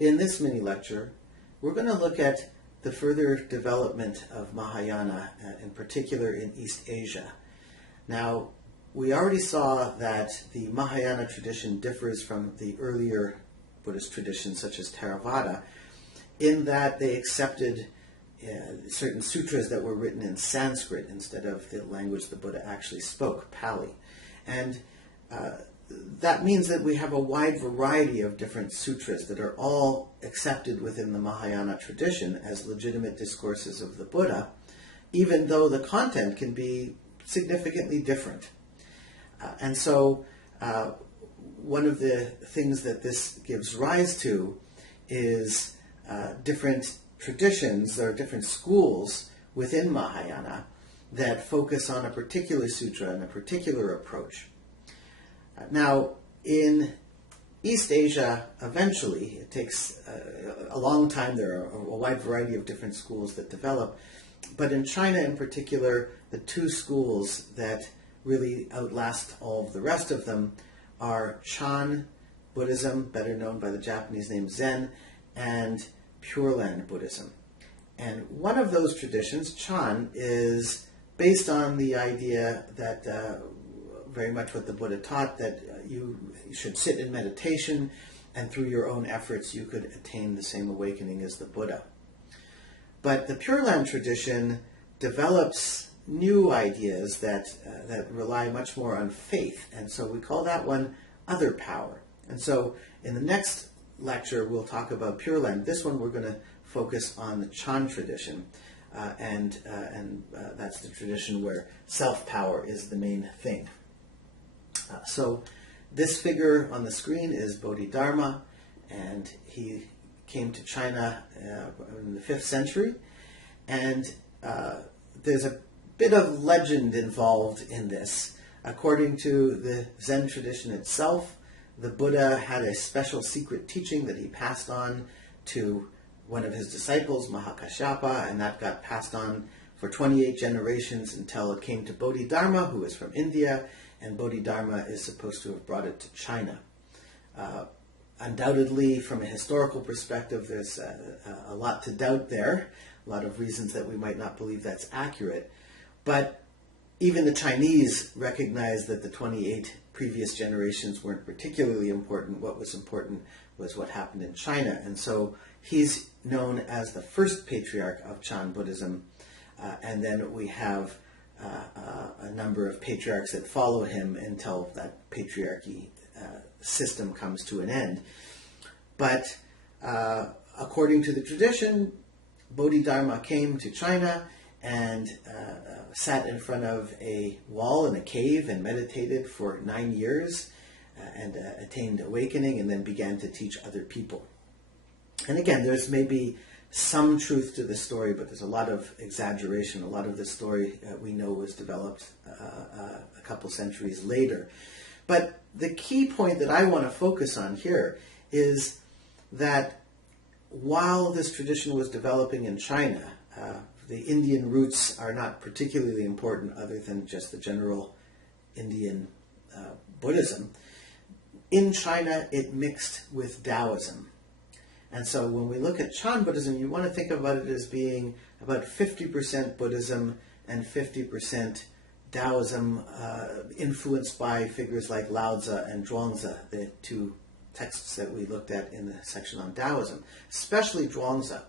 In this mini lecture, we're going to look at the further development of Mahayana, in particular in East Asia. Now, we already saw that the Mahayana tradition differs from the earlier Buddhist traditions such as Theravada in that they accepted certain sutras that were written in Sanskrit instead of the language the Buddha actually spoke, Pali. And that means that we have a wide variety of different sutras that are all accepted within the Mahayana tradition as legitimate discourses of the Buddha, even though the content can be significantly different. And so one of the things that this gives rise to is different traditions or different schools within Mahayana that focus on a particular sutra and a particular approach. Now, in East Asia, eventually, it takes a long time, there are a wide variety of different schools that develop, but in China in particular, the two schools that really outlast all of the rest of them are Chan Buddhism, better known by the Japanese name Zen, and Pure Land Buddhism. And one of those traditions, Chan, is based on the idea that very much what the Buddha taught, that you should sit in meditation and through your own efforts you could attain the same awakening as the Buddha. But the Pure Land tradition develops new ideas that rely much more on faith, and so we call that one Other Power. And so in the next lecture we'll talk about Pure Land. This one we're going to focus on the Chan tradition, and that's the tradition where self-power is the main thing. So this figure on the screen is Bodhidharma, and he came to China in the 5th century, and there's a bit of legend involved in this. According to the Zen tradition itself, the Buddha had a special secret teaching that he passed on to one of his disciples, Mahakashyapa, and that got passed on for 28 generations until it came to Bodhidharma, who is from India, and Bodhidharma is supposed to have brought it to China. Undoubtedly, from a historical perspective, there's a lot to doubt there, a lot of reasons that we might not believe that's accurate. But even the Chinese recognized that the 28 previous generations weren't particularly important. What was important was what happened in China. And so he's known as the first patriarch of Chan Buddhism. And then we have a number of patriarchs that follow him until that patriarchy system comes to an end. But according to the tradition, Bodhidharma came to China and sat in front of a wall in a cave and meditated for 9 years and attained awakening, and then began to teach other people. And again, there's maybe some truth to the story, but there's a lot of exaggeration. A lot of the story we know was developed a couple centuries later. But the key point that I want to focus on here is that while this tradition was developing in China, the Indian roots are not particularly important other than just the general Indian Buddhism. In China, it mixed with Taoism. And so when we look at Chan Buddhism, you want to think about it as being about 50% Buddhism and 50% Taoism, influenced by figures like Lao Tzu and Zhuangzi, the two texts that we looked at in the section on Taoism, especially Zhuangzi.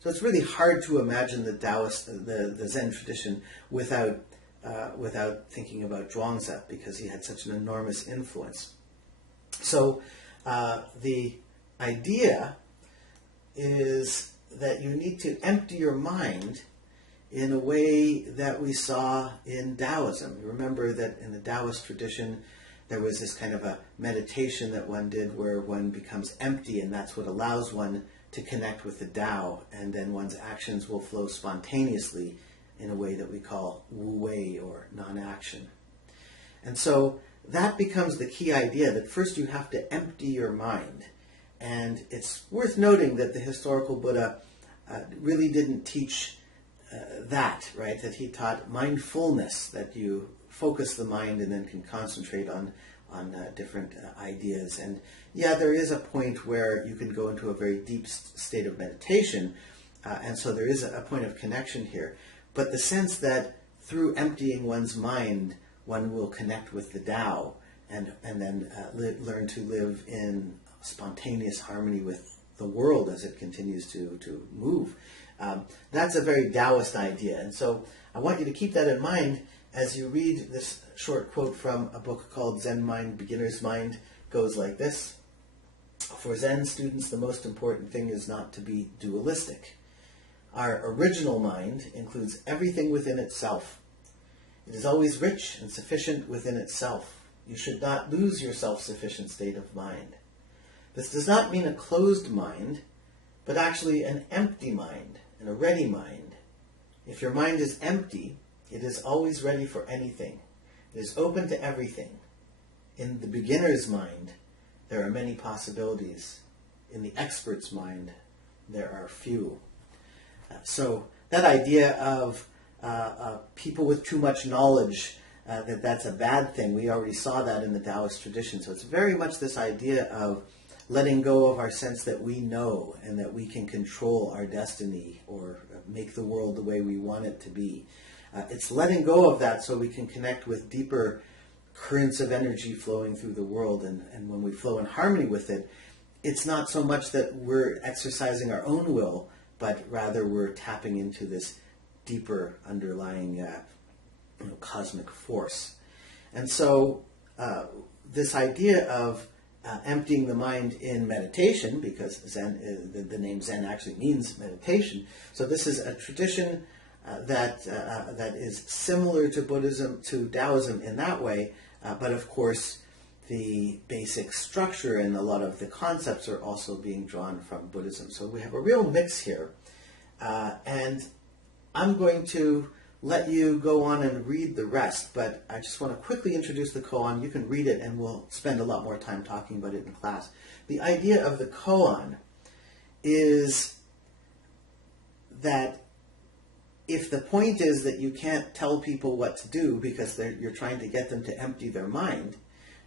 So it's really hard to imagine the Taoist, the Zen tradition without thinking about Zhuangzi, because he had such an enormous influence. So the idea is that you need to empty your mind in a way that we saw in Taoism. Remember that in the Taoist tradition, there was this kind of a meditation that one did where one becomes empty, and that's what allows one to connect with the Tao, and then one's actions will flow spontaneously in a way that we call wu wei, or non-action. And so that becomes the key idea, that first you have to empty your mind. And it's worth noting that the historical Buddha really didn't teach that, right? That he taught mindfulness, that you focus the mind and then can concentrate on different ideas. And yeah, there is a point where you can go into a very deep state of meditation, and so there is a point of connection here. But the sense that through emptying one's mind, one will connect with the Tao and then learn to live in spontaneous harmony with the world as it continues to move. That's a very Taoist idea. And so I want you to keep that in mind as you read this short quote from a book called Zen Mind, Beginner's Mind. Goes like this. For Zen students, the most important thing is not to be dualistic. Our original mind includes everything within itself. It is always rich and sufficient within itself. You should not lose your self-sufficient state of mind. This does not mean a closed mind, but actually an empty mind and a ready mind. If your mind is empty, it is always ready for anything. It is open to everything. In the beginner's mind, there are many possibilities. In the expert's mind, there are few. So that idea of people with too much knowledge, that's a bad thing. We already saw that in the Taoist tradition. So it's very much this idea of letting go of our sense that we know and that we can control our destiny or make the world the way we want it to be. It's letting go of that so we can connect with deeper currents of energy flowing through the world. And when we flow in harmony with it, it's not so much that we're exercising our own will, but rather we're tapping into this deeper underlying cosmic force. And so this idea of emptying the mind in meditation, because Zen, the name Zen actually means meditation. So this is a tradition that is similar to Buddhism, to Taoism in that way, but of course the basic structure and a lot of the concepts are also being drawn from Buddhism. So we have a real mix here. And I'm going to let you go on and read the rest, but I just want to quickly introduce the koan. You can read it and we'll spend a lot more time talking about it in class. The idea of the koan is that if the point is that you can't tell people what to do because you're trying to get them to empty their mind,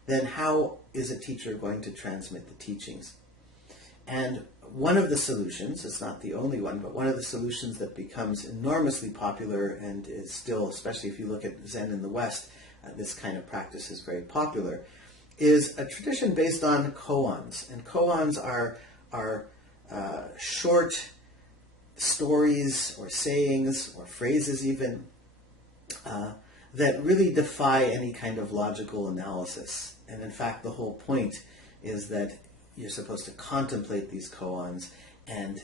then how is a teacher going to transmit the teachings? And one of the solutions, it's not the only one, but one of the solutions that becomes enormously popular and is still, especially if you look at Zen in the West, this kind of practice is very popular, is a tradition based on koans. And koans are short stories or sayings or phrases even that really defy any kind of logical analysis. And in fact, the whole point is that you're supposed to contemplate these koans and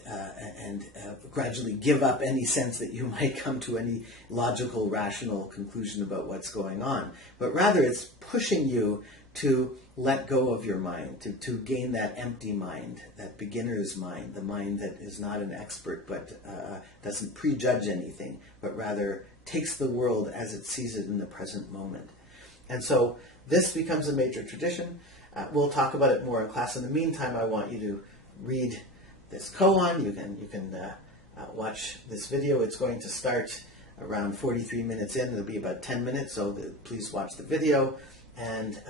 gradually give up any sense that you might come to any logical, rational conclusion about what's going on. But rather, it's pushing you to let go of your mind, to gain that empty mind, that beginner's mind, the mind that is not an expert but doesn't prejudge anything, but rather takes the world as it sees it in the present moment. And so this becomes a major tradition. We'll talk about it more in class. In the meantime, I want you to read this koan. You can watch this video. It's going to start around 43 minutes in. It'll be about 10 minutes, so please watch the video and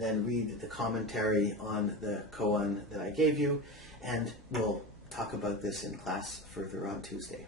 then read the commentary on the koan that I gave you. And we'll talk about this in class further on Tuesday.